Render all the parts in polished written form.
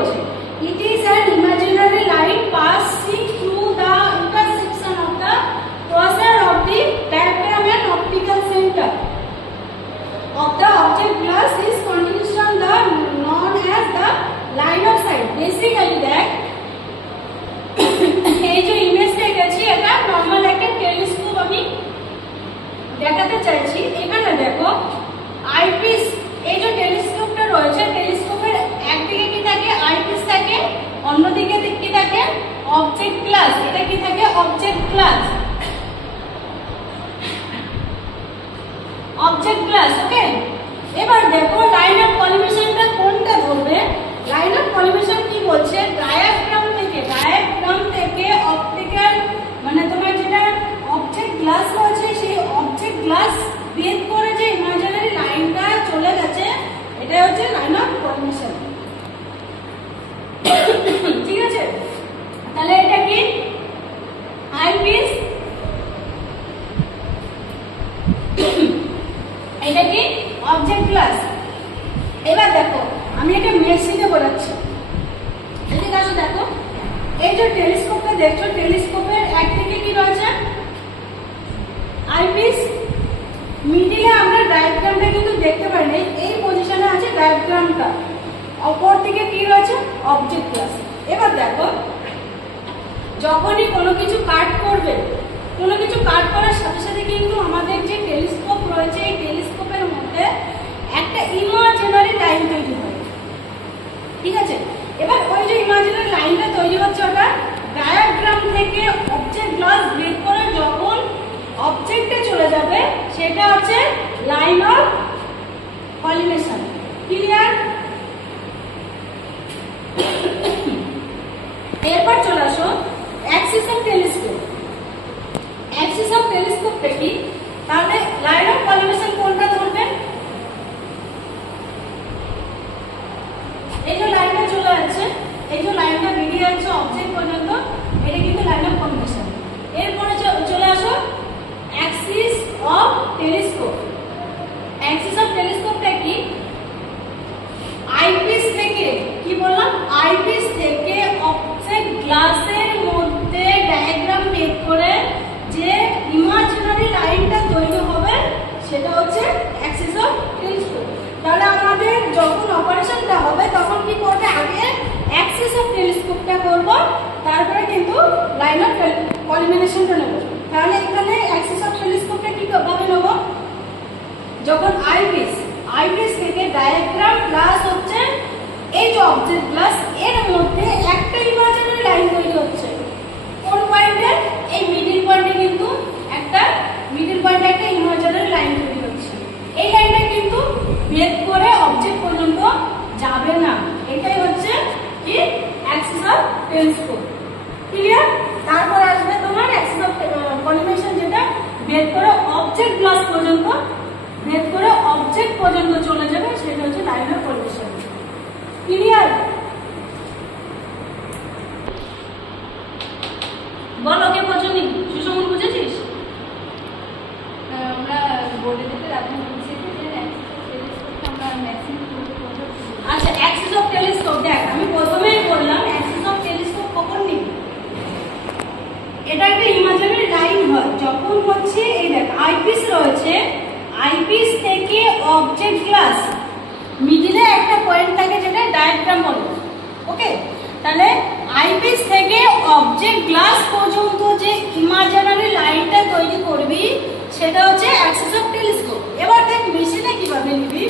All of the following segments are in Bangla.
বলছে it is an imaginary line passing through the intersection of the crosshair of the diaphragm and optical centre of the object glass is condition the known as the line of sight. Basically that এই যে ইমেজটা এঁকেছি এটা নরমাল একটা টেলিস্কোপ আমি দেখাতে চাইছি। এখানে দেখো আইপিস, এই যে টেলিস্কোপটা রয়েছে টেলিস্কোপের একদিকে কি থাকে আইপিস থাকে, অন্যদিকে কি থাকে অবজেক্ট গ্লাস। এটা কি থাকে অবজেক্ট গ্লাস, অবজেক্ট গ্লাস। ওকে, এবার দেখো লাইন অফ কলিমেশনটা কোনটা ধরবে। লাইন অফ কলিমেশন কি বলছে ডায়াগ্রাম থেকে অপটিক্যাল মানে তোমার যেটা অবজেক্ট গ্লাস রয়েছে সেই অবজেক্ট গ্লাস বের করে যে ইমাজিনারি লাইনটা চলে গেছে এটা হচ্ছে লাইন অফ কলিমেশন। ঠিক আছে, তাহলে এটা কি আইপিস, এটা কি অবজেক্ট গ্লাস। এবার দেখো আমি এটা মেশিনে বোঝাচ্ছি। এদিকে আসো, দেখো এই যে টেলিস্কোপটা দেখছো টেলিস্কোপের একদিকে কি রয়েছে আইপিস, মিডিলে আমরা ডায়াগ্রামটা কিন্তু দেখতে পাই না, এই পজিশনে আছে ডায়াগ্রামটা, অপর দিকে কি রয়েছে অবজেক্ট গ্লাস। এবার দেখো যখনই কোনো কিছু কাট করবে, কোনো কিছু কাট করার সাথে সাথে কিন্তু আমাদের যে টেলিস্কোপ রয়েছে এই টেলিস্কোপের মধ্যে একটা ইমাজিনারি লাইন তৈরি হয়। ঠিক আছে, এবার ওই যে ইমাজিনারি লাইনটা তৈরি হচ্ছে ওটা ডায়াগ্রাম থেকে অবজেক্ট গ্লাস বের করে যখন অবজেক্টে চলে যাবে সেটা হচ্ছে লাইন অফ কলিমেশন। ক্লিয়ার? এরপর চলে আসো axis of telescope. Axis of টেলিস্কোপটা কি, তাহলে লাইন অফ কলিমেশন কোনটা ধরবে, এই যে লাইনটা চলে যাচ্ছে, এই যে লাইনটা বেরিয়ে যাচ্ছে অবজেক্ট পর্যন্ত, এটা কিন্তু লাইন অফ কলিমেশন। এরপরে চলে আসো axis of telescope. Axis of টেলিস্কোপটা কি, আইপিস থেকে, কি বললাম আইপিস থেকে অবজেক্ট গ্লাসের মধ্যে ডায়াগ্রাম বের করে যে ইমাজিনারি লাইনটা তৈরি হবে সেটা হচ্ছে অ্যাক্সিস অফ টেলিস্কোপ। তাহলে আমাদের যখন অপারেশনটা হবে তখন কি করবে, আগে অ্যাক্সিস অফ টেলিস্কোপটা করব, তারপরে কিন্তু লাইন অফ কলিমেশনটা নেব। তাহলে এখানে অ্যাক্সিস অফ টেলিস্কোপটা কি ভাবে নেব, যখন আইপিস থেকে ডায়াগ্রাম প্লাস হচ্ছে এই যে অবজেক্ট গ্লাস এর মধ্যে একটা ইমাজিনারি লাইন তৈরি হচ্ছে। কোন পয়েন্টে, এই মিডল পয়েন্টে কিন্তু একটা ইমাজিনারি লাইন তৈরি হচ্ছে। এই লাইনটা কিন্তু বের করে অবজেক্ট পর্যন্ত যাবে না, এটাই হচ্ছে কি অ্যাক্সিস অফ টেলিস্কোপ। ক্লিয়ার? তারপর আসবে তোমার অ্যাক্সিস অফ কলিমেশন, যেটা বের করে অবজেক্ট গ্লাস পর্যন্ত, বের করে অবজেক্ট পর্যন্ত চলে যাবে, সেটা হচ্ছে লাইন অফ কলিমেশন। ক্লিয়ার? বল ওকে পছন্দ, সুষমন বুঝেছিস? আমরা বোর্ডে দিতে রাখি বলছি যে আমরা ম্যাক্সিমাম। আচ্ছা, অ্যাক্সিস অফ টেলিস্কোপ দেখ, আমি প্রথমেই বললাম অ্যাক্সিস অফ টেলিস্কোপ কখন নিবি, এটা একটা ইমাজিনারি লাইন হয় যখন হচ্ছে এই দেখ আইপিস রয়েছে, আইপিস থেকে অবজেক্ট গ্লাস মিডিলে একটা পয়েন্ট থাকে যেটা ডায়াগ্রাম বলে। ওকে, তাহলে আইপিস থেকে অবজেক্ট গ্লাস পর্যন্ত যে ইমাজিনারি লাইনটা তৈরি করবি সেটা হচ্ছে অ্যাক্সিস অফ টেলিস্কোপ। এবার দেখ মেশিনে কিভাবে নিবি,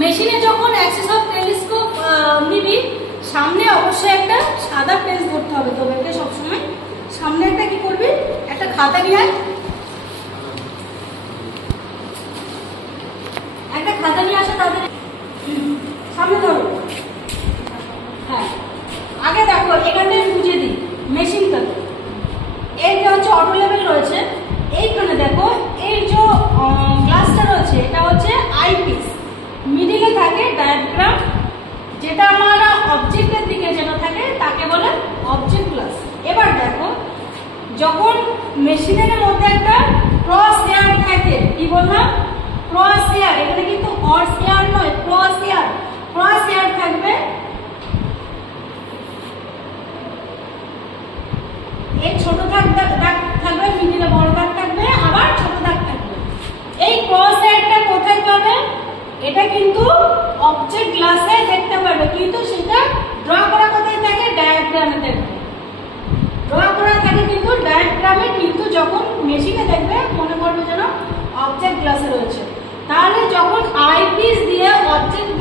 মেশিনে যখন অ্যাক্সিস অফ টেলিস্কোপ নিবি সামনে অবশ্যই একটা সাদা পেজ ধরতে হবে তোদেরকে সবসময়। সামনে একটা কি করবি, একটা খাতা নিয়ে আয়, একটা খাতা নিয়ে আসা তাদের সামনে ধরো। হ্যাঁ, আগে দেখো এখানটা বুঝিয়ে দিই মেশিনটা, এইটা হচ্ছে অটো লেভেল রয়েছে, এইখানে দেখো এই যে গ্লাসটা রয়েছে এটা হচ্ছে আইপিস, মিডিলে থাকে ডায়াগ্রাম, যেটা আমরা অবজেক্টের দিকে যেটা থাকে তাকে বলে অবজেক্ট গ্লাস। এবার দেখো যখন মেশিনের মধ্যে একটা ক্রস এয়ার থাকে, কি বললাম ক্রস এয়ার, এখানে কিন্তু হর্স এয়ার নয়, ক্রস এয়ার থাকবে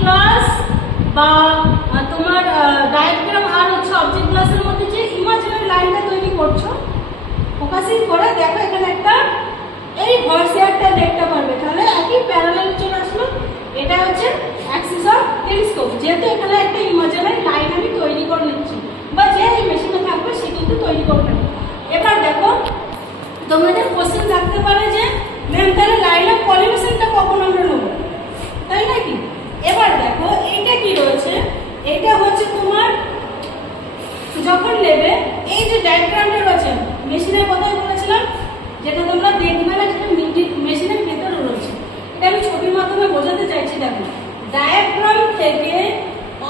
গ্লাস বা তোমার ডায়াগ্রাম আর হচ্ছে অবজেক্ট গ্লাসের মধ্যে যে ইমাজিনারি লাইনটা তৈরি করছো, ফোকাসিং করে দেখো এখানে একটা এই হর্সেয়ারটা দেখতে পারবে, তাহলে একই প্যারালাল চলে আসলো। এটা হচ্ছে অ্যাক্সিস অফ টেলিস্কোপ, যেহেতু এখানে একটা ইমাজিনারি লাইন আমি তৈরি করে নিচ্ছি, বা যে এই মেশিনে থাকবে সে কিন্তু তৈরি করবে। এবার দেখো তোমাদের কোশ্চেন থাকতে পারে যে ম্যাম তাহলে লাইন অফ কলিমেশনটা কখন আমরা নেবো, তাই নাকি? এবার দেখো এইটা কি রয়েছে, এটা হচ্ছে তোমার যখন নেবে এই যে ডায়াগ্রামটা রয়েছে মেশিনের কথাই বলেছিলাম, যেটা তোমরা দেখবে না, যেটা মেশিনের ভেতরে রয়েছে, এটা আমি ছবির মাধ্যমে বোঝাতে চাইছি। দেখো ডায়াগ্রাম থেকে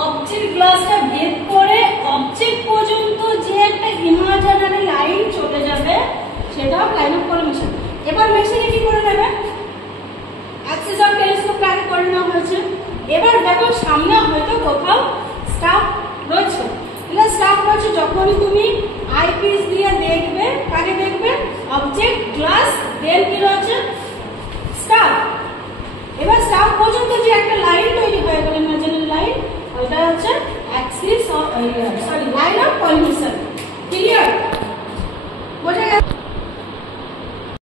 অবজেক্ট গ্লাসটা ভেদ করে অবজেক্ট পর্যন্ত যে একটা ইমাজিনারি লাইন চলে যাবে সেটাও লাইন অফ কলিমেশন। এবার মেশিনে কি করে নেবে, অ্যাক্সিস অফ টেলিস্কোপ আগে করে নেওয়া হয়েছে। এবার দেখো সামনে হয়তো কোথাও স্টাফ রয়েছে, স্টাফ রয়েছে, যখনই তুমি আইপিস দিয়ে দেখবে কাকে দেখবে, অবজেক্ট গ্লাস, দেন কি রয়েছে স্টাফ। এবার স্টাফ পর্যন্ত যে একটা লাইন তৈরি হয়ে গেল ইমাজিনারি লাইন, ওইটা হচ্ছে অ্যাক্সিস অফ